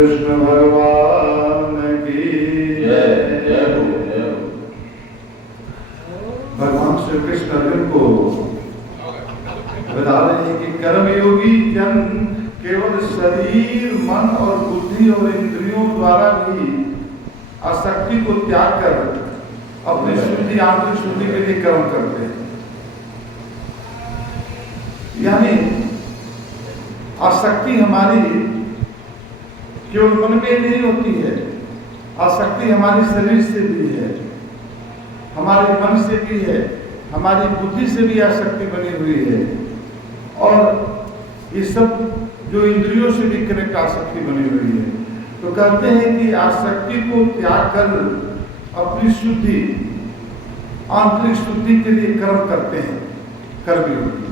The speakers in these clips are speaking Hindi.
कृष्ण भगवान की जय। भगवान श्री कृष्ण अर्जुन को बता रहे हैं कि कर्मयोगी जन केवल शरीर, मन और बुद्धि और इंद्रियों द्वारा भी आसक्ति को त्याग कर अपनी शुद्धि, आंतरिक शुद्धि के लिए कर्म करते हैं। यानी आसक्ति हमारी केवल मन में नहीं होती है, आसक्ति हमारी शरीर से भी है, हमारे मन से भी है, हमारी बुद्धि से भी आसक्ति बनी हुई है, और ये सब जो इंद्रियों से भी कनेक्ट आसक्ति बनी हुई है। तो कहते हैं कि आसक्ति को त्याग कर अपनी शुद्धि, आंतरिक शुद्धि के लिए कर्म करते हैं कर्मयोगी।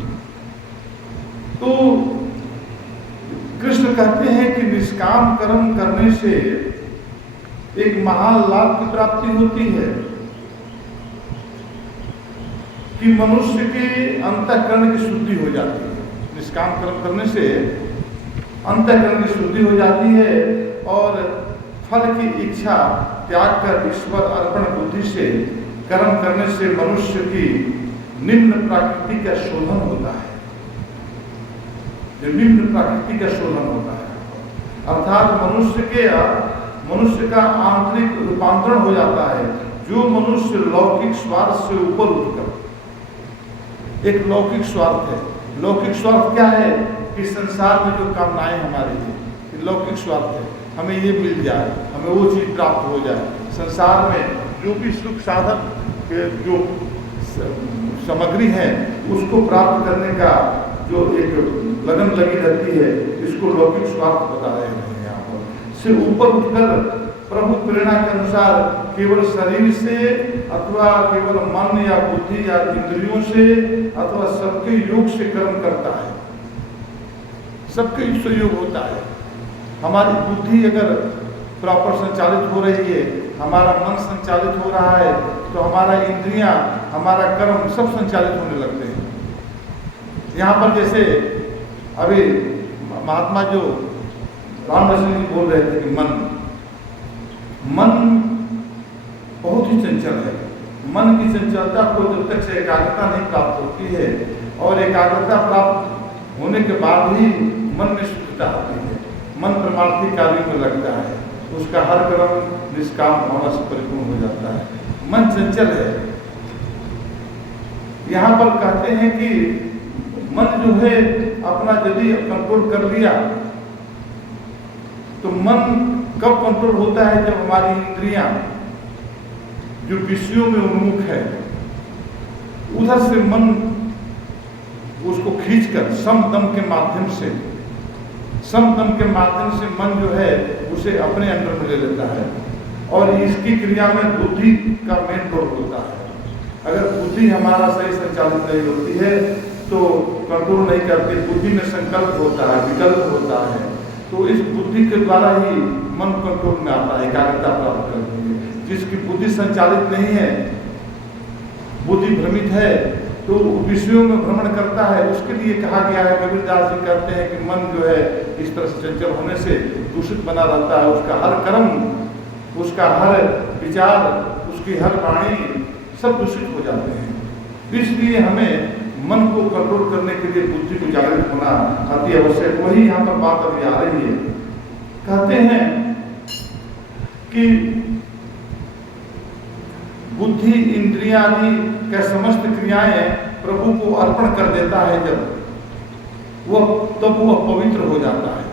तो कृष्ण कहते हैं कि निष्काम कर्म करने से एक महान लाभ की प्राप्ति होती है कि मनुष्य के अंतःकरण की शुद्धि हो जाती है। निष्काम कर्म करने से अंतःकरण की शुद्धि हो जाती है और फल की इच्छा त्याग कर ईश्वर अर्पण बुद्धि से कर्म करने से मनुष्य की निम्न प्रकृति का शोधन होता है। निम्न प्रकृति का शोधन होता है, अर्थात मनुष्य का आंतरिक रूपांतरण हो जाता है। जो मनुष्य लौकिक स्वार्थ से ऊपर उठकर, एक लौकिक स्वार्थ है। लौकिक स्वार्थ क्या है कि संसार में जो कामनाएं हमारी है, लौकिक स्वार्थ है। हमें ये मिल जाए, हमें वो चीज प्राप्त हो जाए। संसार में जो भी सुख साधन के जो सामग्री है उसको प्राप्त करने का जो एक लगन लगी रहती है, इसको लौकिक स्वार्थ बता रहे हैं। यहाँ पर से ऊपर उठकर प्रभु प्रेरणा के अनुसार केवल शरीर से अथवा केवल मन या बुद्धि या इंद्रियों से अथवा सबके योग से कर्म करता है। सबके से योग होता है। हमारी बुद्धि अगर प्रॉपर संचालित हो रही है, हमारा मन संचालित हो रहा है, तो हमारा इंद्रियां, हमारा कर्म सब संचालित होने लगते हैं। यहाँ पर जैसे अभी महात्मा जो रामकृष्ण जी बोल रहे थे कि मन बहुत ही चंचल है। मन की चंचलता को जब तक से एकाग्रता नहीं प्राप्त होती है, और एकाग्रता प्राप्त होने के बाद ही मन में शुद्धता आती है, मन परमार्थी कार्यों में लगता है, उसका हर कर्म निष्काम भावना से परिपूर्ण हो जाता है। मन चंचल है। यहाँ पर कहते हैं कि मन जो है अपना यदि कंट्रोल कर लिया, तो मन कब कंट्रोल होता है? जब हमारी इंद्रियां जो विषयों में उन्मुख है, उधर से मन उसको खींचकर समदम के माध्यम से मन जो है उसे अपने अंडर में ले लेता है, और इसकी क्रिया में बुद्धि का मेन रोल होता है। अगर बुद्धि हमारा सही संचालित नहीं होती है तो कंट्रोल नहीं करती, बुद्धि में संकल्प होता है, विकल्प होता है, तो इस बुद्धि के द्वारा ही मन कंट्रोल में आता है, एकाग्रता प्राप्त करती है। जिसकी बुद्धि संचालित नहीं है, बुद्धि भ्रमित है, तो विषयों में भ्रमण करता है। उसके लिए कहा गया है, कबीरदास जी कहते हैं कि मन जो है इस तरह से चंचल होने से दूषित बना रहता है। उसका हर कर्म, उसका हर विचार, उसकी हर वाणी सब दूषित हो जाते हैं। इसलिए हमें मन को कंट्रोल करने के लिए बुद्धि को जागृत होना अति आवश्यक। वही यहाँ पर बात अभी आ रही है। कहते हैं कि बुद्धि, इंद्रियां आदि का समस्त क्रियाएं प्रभु को अर्पण कर देता है जब तब वह पवित्र हो जाता है।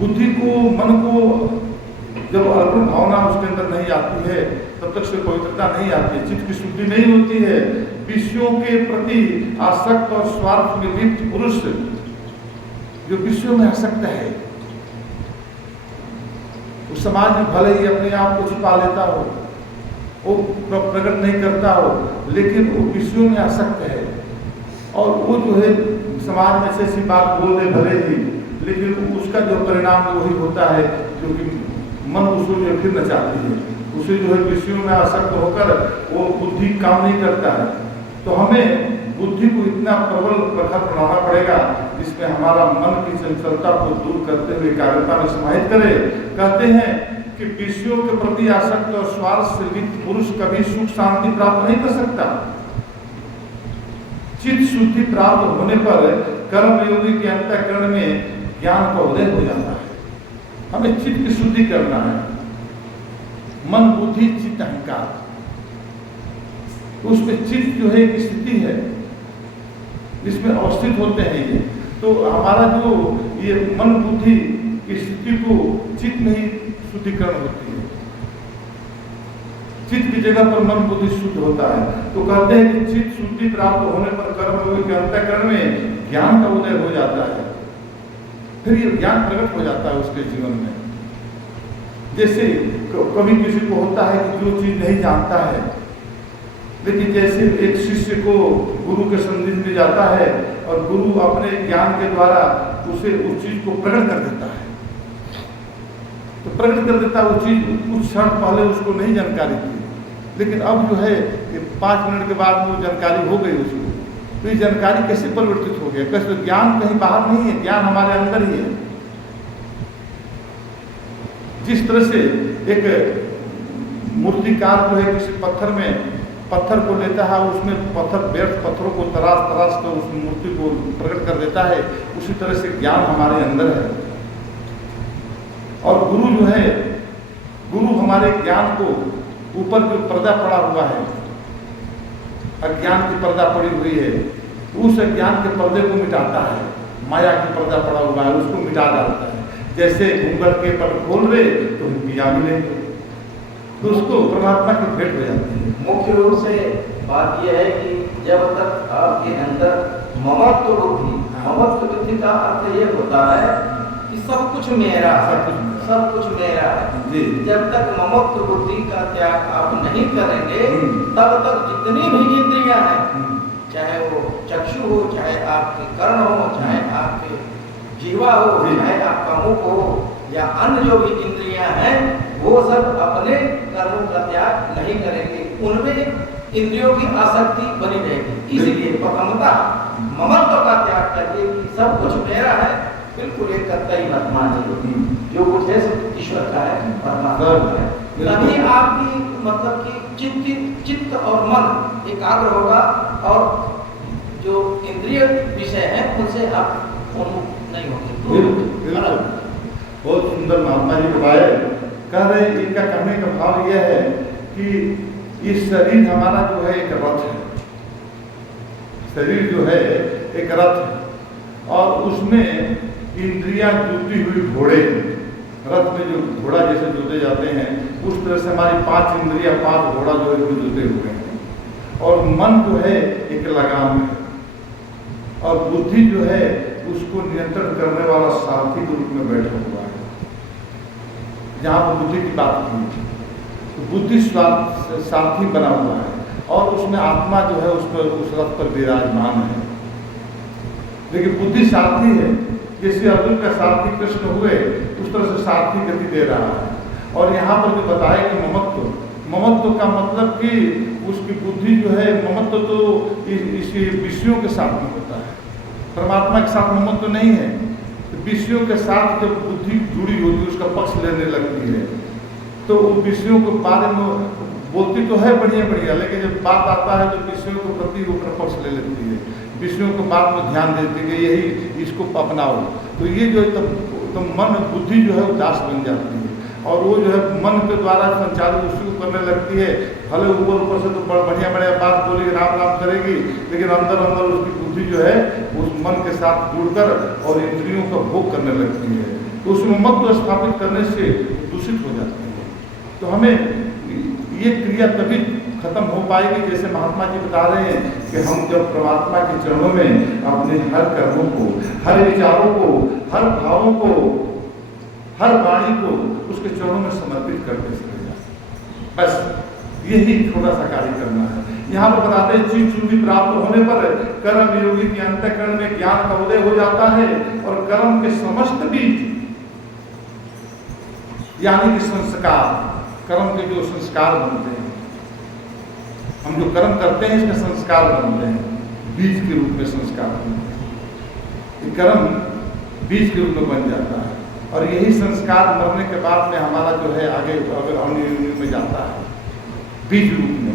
बुद्धि को, मन को जब अर्पण भावना उसके अंदर नहीं आती है, तब तक से पवित्रता नहीं आती है, चित्त की शुद्धि नहीं होती है। विषयों के प्रति आसक्त और स्वार्थ में लिप्त पुरुष जो विषयों में आसक्त है, उस समाज में भले ही अपने आप को छुपा लेता हो, वो प्रकट नहीं करता हो, लेकिन वो विषयों में आसक्त है, और वो जो है समाज में ऐसी बात बोल दे भले ही, लेकिन उसका जो परिणाम वही होता है जो कि मन उसको जो फिर न चाहती है, उसे जो है विषयों में आसक्त होकर वो बुद्धि काम नहीं करता है। तो हमें बुद्धि को इतना प्रबल प्रखर बनाना पड़ेगा जिसमें हमारा मन की चंचलता को दूर करते हुए एकाग्रता में समाहित करे। कहते हैं कि विषयों के प्रति आसक्त और स्वार्थ से लिप्त पुरुष कभी सुख शांति प्राप्त नहीं कर सकता। चित्त शुद्धि प्राप्त होने पर कर्म योगी के अंतःकरण में ज्ञान का उदय हो जाता है। हमें चित्त की शुद्धि करना है। मन बुद्धि चित्त अहंकार, उसमें चित्त जो है एक स्थिति है जिसमें अवस्थित होते हैं ये। तो हमारा जो ये मन बुद्धि की स्थिति को चित्त में ही शुद्धिकरण होती है। चित्त की जगह पर मन बुद्धि शुद्ध होता है। तो कहते हैं कि चित्त शुद्धि प्राप्त होने पर कर्मयोगी के अंतःकरण में ज्ञान का उदय हो जाता है। फिर ये ज्ञान प्रकट हो जाता है उसके जीवन में। जैसे कभी किसी को होता है कि जो चीज नहीं जानता है, लेकिन जैसे एक शिष्य को गुरु के संदेश में जाता है और गुरु अपने ज्ञान के द्वारा उसे उस चीज को प्रकट कर देता है, तो प्रकट कर देता है वो चीज। कुछ क्षण पहले उसको नहीं जानकारी थी, लेकिन अब जो है 5 मिनट के बाद वो जानकारी हो गई उसको। तो ये जानकारी कैसे परिवर्तित हो गया? कैसे? ज्ञान कहीं बाहर नहीं है, ज्ञान हमारे अंदर ही है। जिस तरह से एक मूर्तिकार जो है किसी पत्थर को लेता है, उसमें व्यर्थ पत्थरों को तराश कर उस मूर्ति को प्रकट कर देता है, उसी तरह से ज्ञान हमारे अंदर है। और गुरु जो है, गुरु हमारे ज्ञान को ऊपर जो पर्दा पड़ा हुआ है, अज्ञान की पर्दा पड़ी हुई है, उस अज्ञान के पर्दे को मिटाता है। माया की पर्दा पड़ा हुआ है उसको मिटा डालता है। जैसे घूंघट के पट खोल रहे तो पिया मिले, तो उसको परमात्मा की भेंट हो जाती है। मुख्य रूप से बात यह है कि जब तक आपके अंदर ममत्व बुद्धि का अर्थ ये होता है कि सब कुछ मेरा है, सब कुछ मेरा है। जब तक ममत्व बुद्धि का त्याग आप नहीं करेंगे तब तक जितनी भी इंद्रियां हैं, चाहे वो चक्षु हो, चाहे आपके कर्ण हो, चाहे आपके जीवा हो, चाहे आपका मुख हो, या अन्य जो भी इंद्रियां हैं, वो सब अपने कर्मों का त्याग नहीं करेंगे। उनमें इंद्रियों की आसक्ति बनी रहेगी। इसलिए प्रथमतः ममत्व का त्याग करके कि सब कुछ मेरा है, बिल्कुल एक कतई मत मानिए। जो कुछ है सब ईश्वर का है, परमात्मा का है। तभी आपकी मतलब कि चित्त और मन एकाग्र होगा और जो इंद्रिय विषय है उनसे आप नहीं होंगे। बहुत सुंदर महात्मा जी बताए। कह रहे इनका कहने का भाव यह है कि ये शरीर हमारा जो है एक रथ है। शरीर जो है एक रथ है और उसमें इंद्रियां जुती हुई घोड़े। रथ में जो घोड़ा जैसे जोते जाते हैं उस तरह से हमारी 5 इंद्रियां 5 घोड़ा जो है जुते हुए हैं। और मन जो है एक लगाम है और बुद्धि जो है उसको नियंत्रण करने वाला सारथी के रूप में बैठा हुआ है। जहाँ पर बुद्धि की बात की तो बुद्धि सारथी बना हुआ है और उसमें आत्मा जो है उस रथ पर विराजमान है। लेकिन बुद्धि सारथी है। जैसे अर्जुन का सारथी कृष्ण हुए उस तरह से सारथी गति दे रहा है। और यहाँ पर जो बताया कि ममत्व का मतलब कि उसकी बुद्धि जो है, ममत्व तो इसी विषयों के साथ में होता है, परमात्मा के साथ ममत्व नहीं है। तो विषयों के साथ जब बुद्धि जुड़ी होती है उसका पक्ष लेने लगती है तो उन विषयों के बारे में बोलती तो है बढ़िया बढ़िया, लेकिन जब बात आता है तो विषयों के प्रति वो अपना पक्ष ले लेती है, विषयों के बात में ध्यान देती है यही इसको अपनाओ। तो ये जो तो मन बुद्धि जो है वो दास बन जाती है और वो जो है मन के द्वारा संचालित उसी को करने लगती है। भले ऊपर से तो बढ़िया बढ़िया बात बोलेगी, राम राम करेगी, लेकिन अंदर अंदर उसकी बुद्धि जो है उस मन के साथ जुड़कर और इंद्रियों का भोग करने लगती है। तो उसमें मत्व स्थापित करने से दूषित हो जाती है। तो हमें ये क्रिया तभी खत्म हो पाएगी जैसे महात्मा जी बता रहे हैं कि हम जब परमात्मा के चरणों में अपने हर कर्मों को, हर विचारों को, हर भावों को, हर वाणी को उसके चरणों में समर्पित करते चले जाए। बस यही छोटा सा कार्य करना है। यहाँ पर बताते हैं चित्त शुद्धि प्राप्त होने पर कर्म योगी के अंतःकरण में ज्ञान का उदय हो जाता है और कर्म के समस्त बीज यानी कि संस्कार, कर्म के जो संस्कार बनते हैं, हम जो कर्म करते हैं इसके संस्कार बनते हैं, बीज के रूप में संस्कार बनते हैं। ये कर्म बीज के रूप में बन जाता है और यही संस्कार मरने के बाद में हमारा जो है आगे अन्य योनि में जाता है बीज रूप में।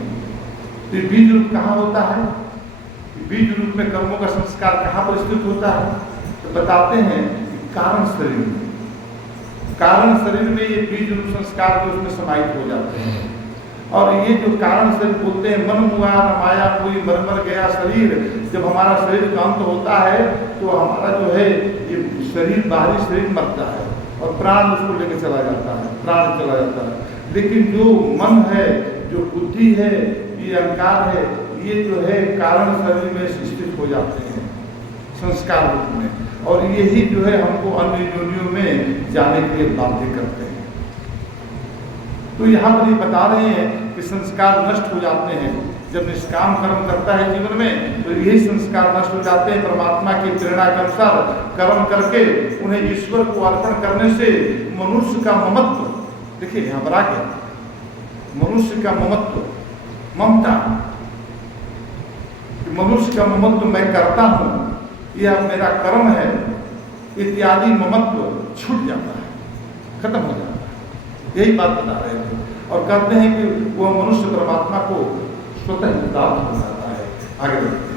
तो ये बीज रूप कहाँ होता है? बीज रूप में कर्मों का संस्कार कहाँ पर स्थित होता है? तो बताते हैं कि कारण शरीर में। कारण शरीर में ये बीज रूप संस्कार जो उसमें समाहित हो जाते हैं। और ये जो कारण शरीर बोलते हैं, मन हुआ न माया हुई मर गया शरीर। जब हमारा शरीर का अंत होता है तो हमारा जो है ये शरीर, बाहरी शरीर मरता है और प्राण उसको लेकर चला जाता है, प्राण चला जाता है। लेकिन जो मन है, जो बुद्धि है, ये अहंकार है, ये जो है कारण शरीर में स्थित हो जाते हैं संस्कार रूप में। और यही जो है हमको अन्य योनियों में जाने के लिए बाध्य करते हैं। तो यहाँ पर ये बता रहे हैं कि संस्कार नष्ट हो जाते हैं जब निष्काम कर्म करता है जीवन में, तो यही संस्कार नष्ट हो जाते हैं। परमात्मा की प्रेरणा के अनुसार कर्म करके उन्हें ईश्वर को अर्पण करने से मनुष्य का ममत्व, देखिए यहाँ पर आ गया, मनुष्य का ममत्व, ममता, मनुष्य का ममत्व मैं करता हूँ, यह मेरा कर्म है इत्यादि ममत्व छूट जाता है, खत्म हो जाता है। यही बात बता रहे थे और कहते हैं कि वह मनुष्य परमात्मा को स्वतः प्राप्त हो जाता है। आगे बढ़ते हैं।